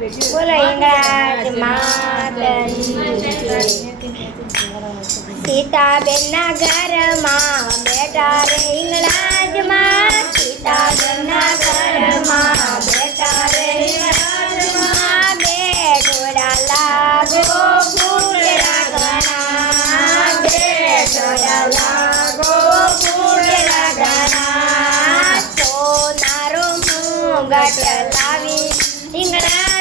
બોલો ઈંગળાજ સીતાબેન ના ઘરમાં બેટા રે ઈંગળાજમાં સીતાબેન ના ઘરમાં બેટા રે ઈંગળાજમાં બે ઢોળા લાગો ફૂલરા ઘણા બે ઢોળા લાગો ફૂલરા ઘણા સોનારો મુંગટ લાવી ઈંગળાજ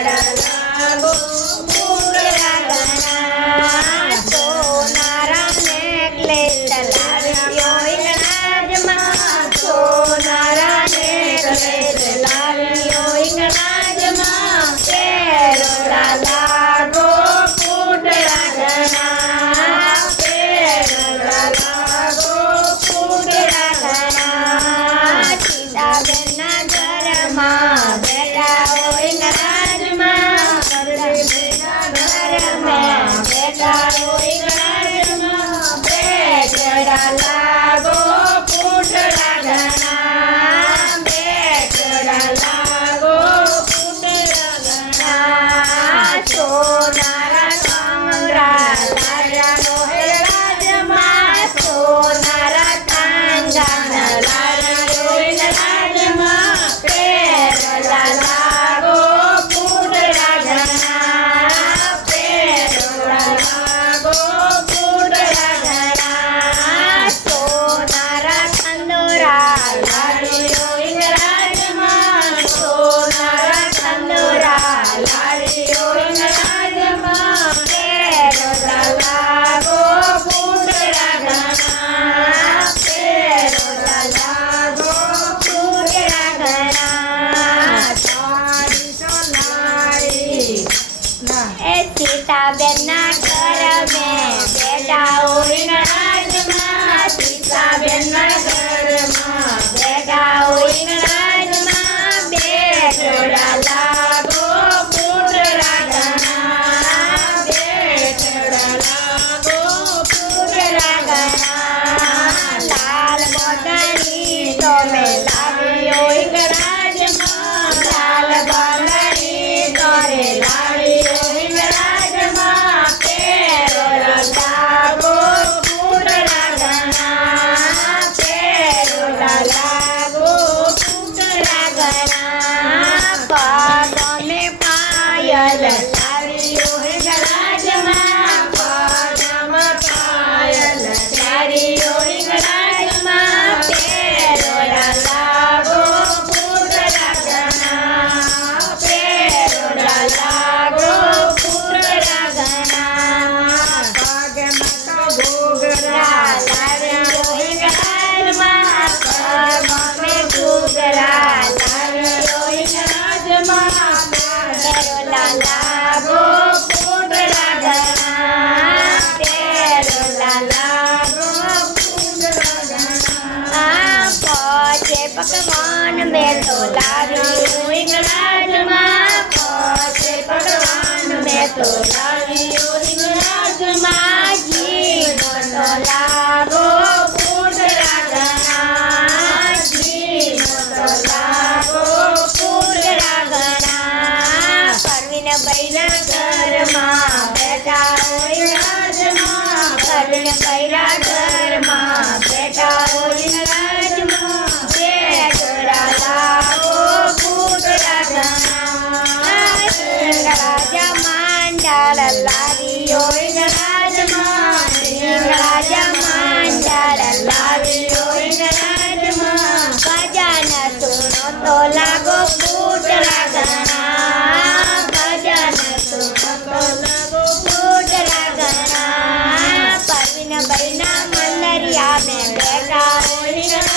ছাড়া না গো કર્યા ઘરમાં રાજમાં બે છોરા લાવો પૂતળા ઘણા રાજા માંડાર લાવી હોય રાજમાં રાજા સુનો તો લાગો ચારો